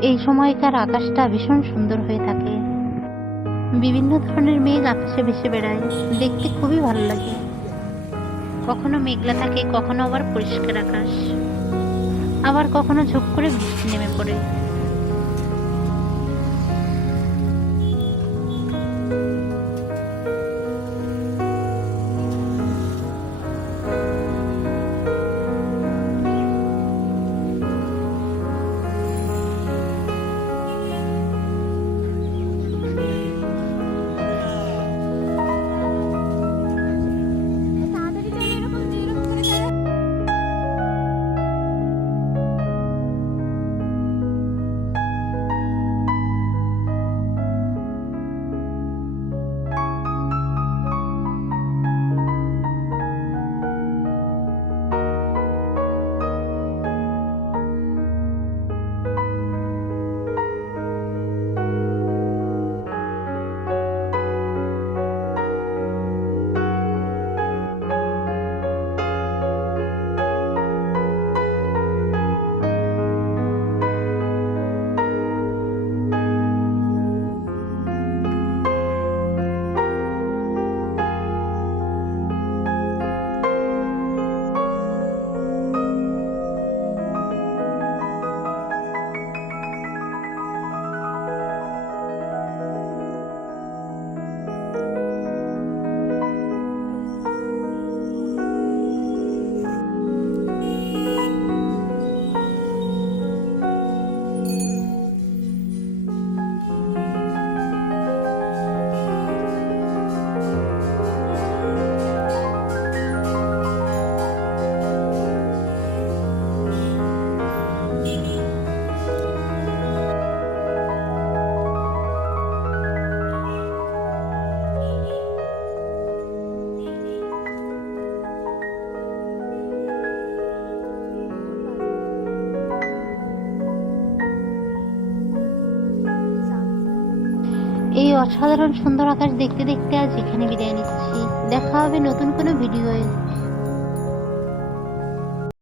এই সময়কার আকাশটা ভীষণ সুন্দর হয়ে থাকে। বিভিন্ন ধরনের মেঘ আকাশে ভেসে বেড়ায়। দেখতে খুবই ভালো লাগে। কখনো মেঘলা থাকে, কখনো আবার পরিষ্কার আকাশ। আবার কখনো ঝুপ করে বৃষ্টি নেমে পড়ে। এই অসাধারণ সুন্দর আকাশ দেখতে দেখতে আজ এখানে বিদায় নিচ্ছি। দেখা হবে নতুন কোনো ভিডিওয়ে।